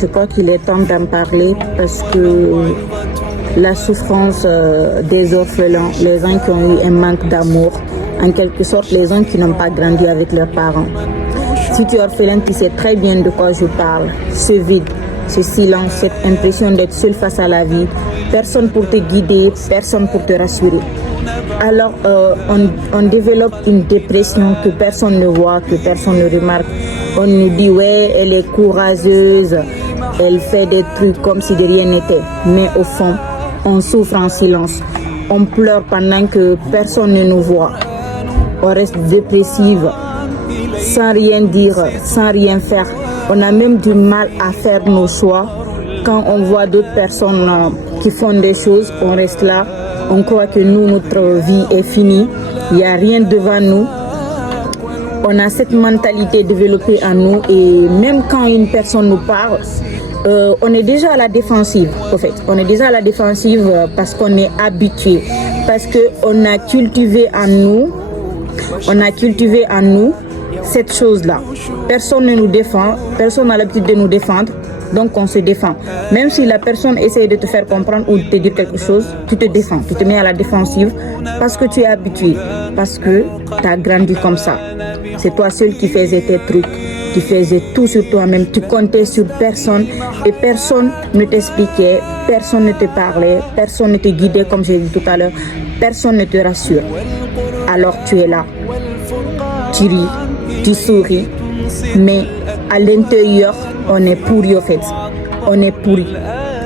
Je crois qu'il est temps d'en parler parce que la souffrance des orphelins, les gens qui ont eu un manque d'amour, en quelque sorte les gens qui n'ont pas grandi avec leurs parents. Si tu es orphelin, tu sais très bien de quoi je parle. Ce vide, ce silence, cette impression d'être seul face à la vie. Personne pour te guider, personne pour te rassurer. Alors on développe une dépression que personne ne voit, que personne ne remarque. On nous dit ouais, elle est courageuse, elle fait des trucs comme si de rien n'était. Mais au fond, on souffre en silence. On pleure pendant que personne ne nous voit. On reste dépressive, sans rien dire, sans rien faire. On a même du mal à faire nos choix. Quand on voit d'autres personnes qui font des choses, on reste là. On croit que nous, notre vie est finie. Il n'y a rien devant nous. On a cette mentalité développée en nous. Et même quand une personne nous parle, on est déjà à la défensive. En fait, on est déjà à la défensive parce qu'on est habitué. Parce qu'on a cultivé en nous. Cette chose-là. Personne ne nous défend. Personne n'a l'habitude de nous défendre. Donc on se défend. Même si la personne essaie de te faire comprendre ou de te dire quelque chose, tu te défends. Tu te mets à la défensive parce que tu es habitué. Parce que tu as grandi comme ça. C'est toi seul qui faisais tes trucs. Tu faisais tout sur toi-même. Tu comptais sur personne. Et personne ne t'expliquait. Personne ne te parlait. Personne ne te guidait comme j'ai dit tout à l'heure. Personne ne te rassure. Alors tu es là. Tu ris. Tu souris. Mais à l'intérieur, on est pourri au fait. On est pourri.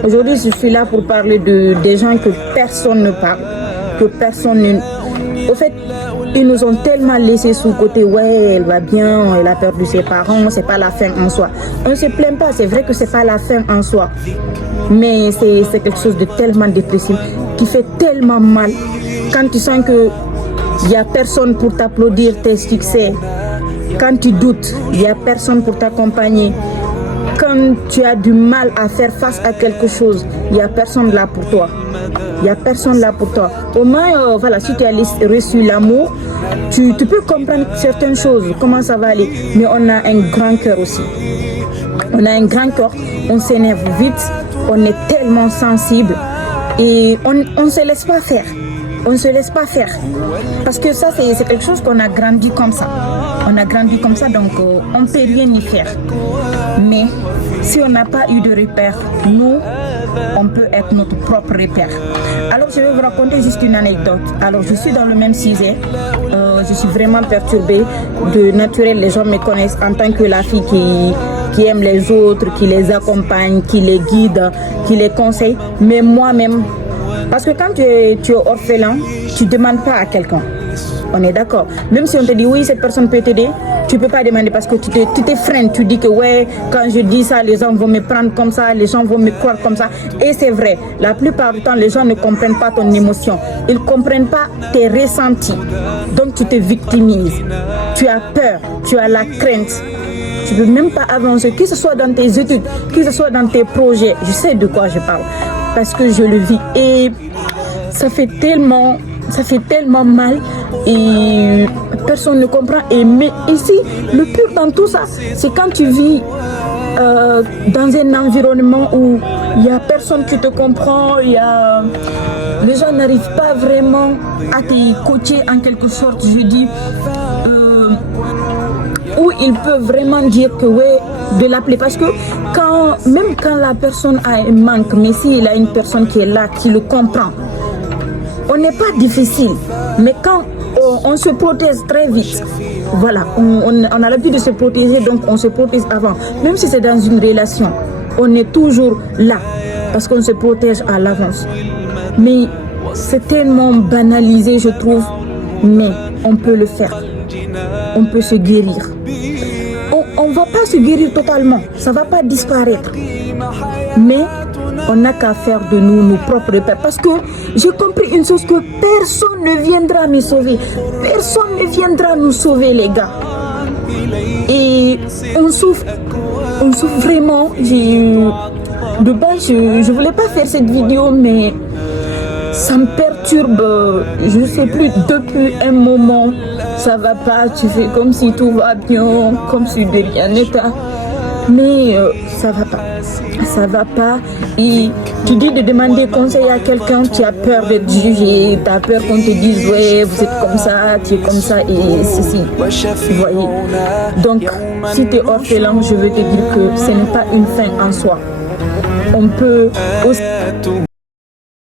Aujourd'hui, je suis là pour parler des gens que personne ne parle. Que personne ne... Au fait, ils nous ont tellement laissé sous le côté. Ouais, elle va bien, elle a perdu ses parents, c'est pas la fin en soi. On ne se plaint pas, c'est vrai que c'est pas la fin en soi. Mais c'est quelque chose de tellement dépressif, qui fait tellement mal. Quand tu sens que il n'y a personne pour t'applaudir tes succès. Quand tu doutes, il n'y a personne pour t'accompagner. Quand tu as du mal à faire face à quelque chose, il n'y a personne là pour toi. Il n'y a personne là pour toi. Au moins, voilà, si tu as reçu l'amour, tu peux comprendre certaines choses, comment ça va aller. Mais on a un grand cœur aussi. On a un grand cœur, on s'énerve vite, on est tellement sensible et on ne se laisse pas faire. On ne se laisse pas faire. Parce que ça, c'est quelque chose qu'on a grandi comme ça. On a grandi comme ça, donc on ne peut rien y faire. Mais si on n'a pas eu de repère, nous, on peut être notre propre repère. Alors, je vais vous raconter juste une anecdote. Alors, je suis dans le même sujet. Je suis vraiment perturbée. De naturel, les gens me connaissent en tant que la fille qui aime les autres, qui les accompagne, qui les guide, qui les conseille. Mais moi-même, parce que quand tu es orphelin, tu ne demandes pas à quelqu'un. On est d'accord. Même si on te dit oui, cette personne peut t'aider, tu ne peux pas demander parce que tu te freines. Tu dis que ouais, quand je dis ça, les gens vont me prendre comme ça, les gens vont me croire comme ça. Et c'est vrai. La plupart du temps, les gens ne comprennent pas ton émotion. Ils ne comprennent pas tes ressentis. Donc tu te victimises. Tu as peur, tu as la crainte. Tu ne peux même pas avancer, que ce soit dans tes études, que ce soit dans tes projets. Je sais de quoi je parle. Parce que je le vis et ça fait tellement mal et personne ne comprend. Mais ici, le pire dans tout ça, c'est quand tu vis dans un environnement où il n'y a personne qui te comprend, les gens n'arrivent pas vraiment à te coacher en quelque sorte, je dis, où ils peuvent vraiment dire que ouais, de l'appeler. Parce que même quand la personne a un manque, mais s'il a une personne qui est là, qui le comprend, on n'est pas difficile. Mais quand on se protège très vite, voilà, on a l'habitude de se protéger, donc on se protège avant. Même si c'est dans une relation, on est toujours là, parce qu'on se protège à l'avance. Mais c'est tellement banalisé, je trouve, mais on peut le faire. On peut se guérir. On ne va pas se guérir totalement, ça ne va pas disparaître. Mais on n'a qu'à faire de nous nos propres repères. Parce que j'ai compris une chose, que personne ne viendra me sauver. Personne ne viendra nous sauver, les gars. Et on souffre vraiment. De base, je ne voulais pas faire cette vidéo, mais ça me perturbe, je ne sais plus, depuis un moment, ça va pas, tu fais comme si tout va bien, comme si de rien n'était. mais ça va pas. Ça va pas. Et tu dis de demander conseil à quelqu'un, tu as peur d'être jugé, tu as peur qu'on te dise ouais, vous êtes comme ça, tu es comme ça et ceci. Vous voyez. Donc, si tu es orphelin, je veux te dire que ce n'est pas une fin en soi. On peut aussi